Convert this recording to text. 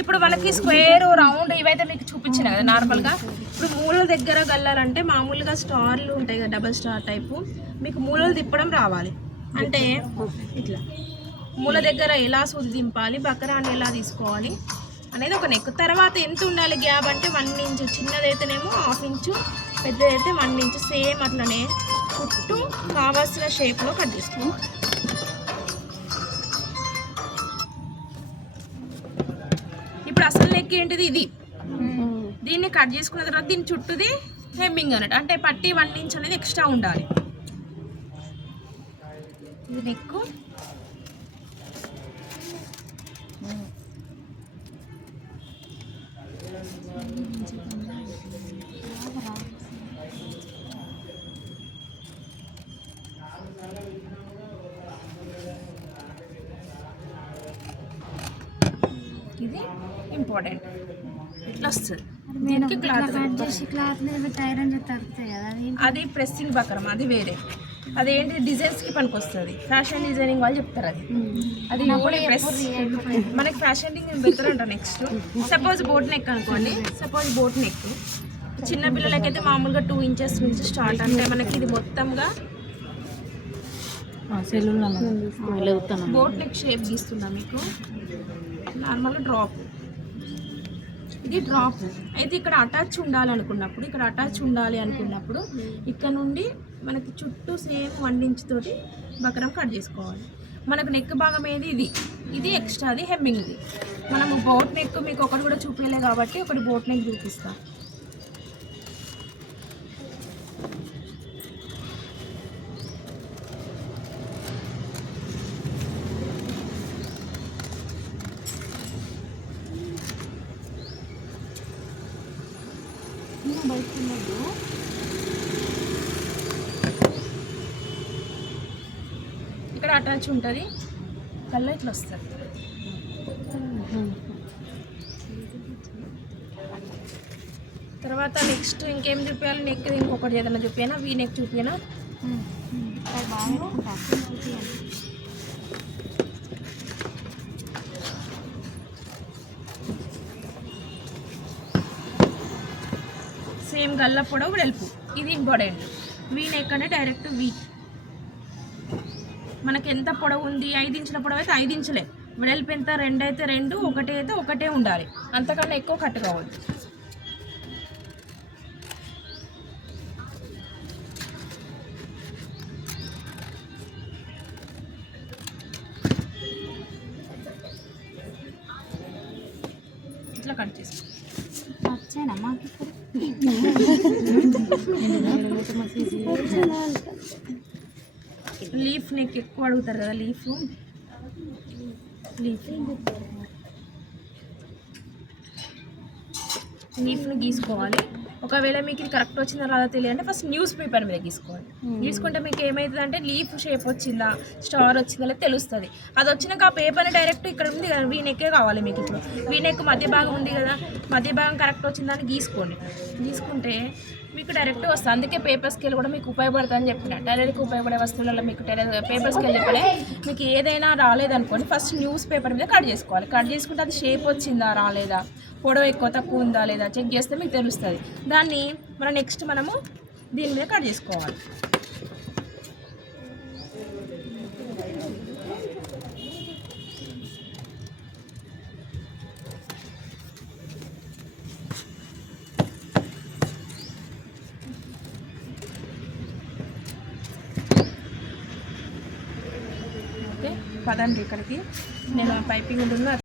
ఇప్పుడు మనకి square round ఇవైతే మీకు చూపించిన కదా నార్మల్గా. ఇప్పుడు మూలల దగ్గర గల్లాలంటే మామూలుగా స్టార్లు ఉంటాయి కదా, డబల్ స్టార్ టైపు, మీకు మూలలు తిప్పడం రావాలి. అంటే ఇట్లా మూల దగ్గర ఎలా సూది దింపాలి, బకరాన్ని ఎలా తీసుకోవాలి అనేది ఒక నెక్. తర్వాత ఎంత ఉండాలి గ్యాప్ అంటే 1 ఇంచ్, చిన్నదైతేనేమో 1/2 ఇంచు, పెద్దదైతే 1 ఇంచ్. సేమ్ అట్లనే చుట్టూ కావాల్సిన షేప్లో కట్ చేసుకోవాలి. ఇప్పుడు అసలు నెక్ ఏంటిది ఇది. దీన్ని కట్ చేసుకున్న తర్వాత దీని చుట్టూది హెమ్మింగ్ అన్నట్టు, అంటే పట్టి 1 ఇంచ్ అనేది ఎక్స్ట్రా ఉండాలి. ఇది నెక్. ఇది ఇంపార్టెంట్, ఇట్లా వస్తుంది. దీనికి అది ప్రెస్సింగ్ బకరం, అది వేరే. అదేంటి డిజైన్స్కి పనికి వస్తుంది, ఫ్యాషన్ డిజైనింగ్ వాళ్ళు చెప్తారు. అది ఓన్లీ ప్రెస్. మనకి ఫ్యాషన్ డిజైన్ పెడతారంట. నెక్స్ట్ సపోజ్ బోట్ నెక్ అనుకోండి. సపోజ్ బోట్ నెక్ చిన్న పిల్లలకైతే మామూలుగా 2 ఇంచెస్ నుంచి స్టార్ట్. అంటే మనకి ఇది మొత్తంగా బోట్ నెక్ షేప్ గీస్తున్నా మీకు. నార్మల్గా డ్రాప్, ఇది డ్రాప్. అయితే ఇక్కడ అటాచ్ ఉండాలి అనుకున్నప్పుడు ఇక్కడ నుండి మనకి చుట్టూ సేమ్ 1 ఇంచ్ తోటి బకరం కట్ చేసుకోవాలి. మనకు నెక్ భాగం ఏది ఇది, ఇది ఎక్స్ట్రా, అది హెమ్మింగ్. ఇది మనము బోట్ నెక్ మీకు ఒకటి కూడా చూపించలే కాబట్టి ఒకటి బోట్ నెక్ చూపిస్తాం. ఇక్కడ అటాచ్ ఉంటుంది, కల్లా ఇట్లా వస్తుంది. తర్వాత నెక్స్ట్ ఇంకేం చూపించాలి, నెక్ ఇంకొకటి ఏదైనా చూపించానా, వీ నెక్ చూపించానా. సేమ్ గల్ల పొడవు వెడల్పు, ఇది ఇంపార్టెంట్. వీ నెక్ అంటే డైరెక్ట్ వీ. మనకి ఎంత పొడవు ఉంది, 5 ఇంచుల పొడవు అయితే 5 ఇంచులే, వెడల్పు ఎంత 2 అయితే 2, 1 అయితే 1 ఉండాలి, అంతకన్నా ఎక్కువ కట్ కావద్దు. ఇట్లా కట్ చేసి లీఫ్ నెక్ ఎక్కువ అడుగుతారు కదా, లీఫ్ను గీసుకోవాలి. ఒకవేళ మీకు ఇది కరెక్ట్ వచ్చిందా రాదా తెలియాలంటే ఫస్ట్ న్యూస్ పేపర్ మీద గీసుకోవాలి. గీసుకుంటే మీకు ఏమవుతుంది అంటే లీఫ్ షేప్ వచ్చిందా, స్టార్ వచ్చిందా లేదా తెలుస్తుంది. అది వచ్చినాక ఆ పేపర్ని డైరెక్ట్ ఇక్కడ ఉంది కదా, వీ నెక్కే కావాలి మీకు. ఇప్పుడు వీ నెక్ మధ్య భాగం ఉంది కదా, మధ్య భాగం కరెక్ట్ వచ్చిందని గీసుకోండి. గీసుకుంటే మీకు డైరెక్ట్ వస్తుంది. అందుకే పేపర్ స్కేల్ కూడా మీకు ఉపయోగపడుతుందని చెప్పిన. టైలర్కి ఉపయోగపడే వస్తువులలో మీకు పేపర్ స్కేల్ చెప్పలే. మీకు ఏదైనా రాలేదనుకోండి ఫస్ట్ న్యూస్ పేపర్ మీద కట్ చేసుకోవాలి. కట్ చేసుకుంటే అది షేప్ వచ్చిందా రాలేదా, పొడవు ఎక్కువ తక్కువ ఉందా లేదా చెక్ చేస్తే మీకు తెలుస్తుంది. దాన్ని నెక్స్ట్ మనము దీని మీద కట్ చేసుకోవాలి. ఓకే, పదండి ఇక్కడికి. నేను పైపింగ్ ఉంటుందో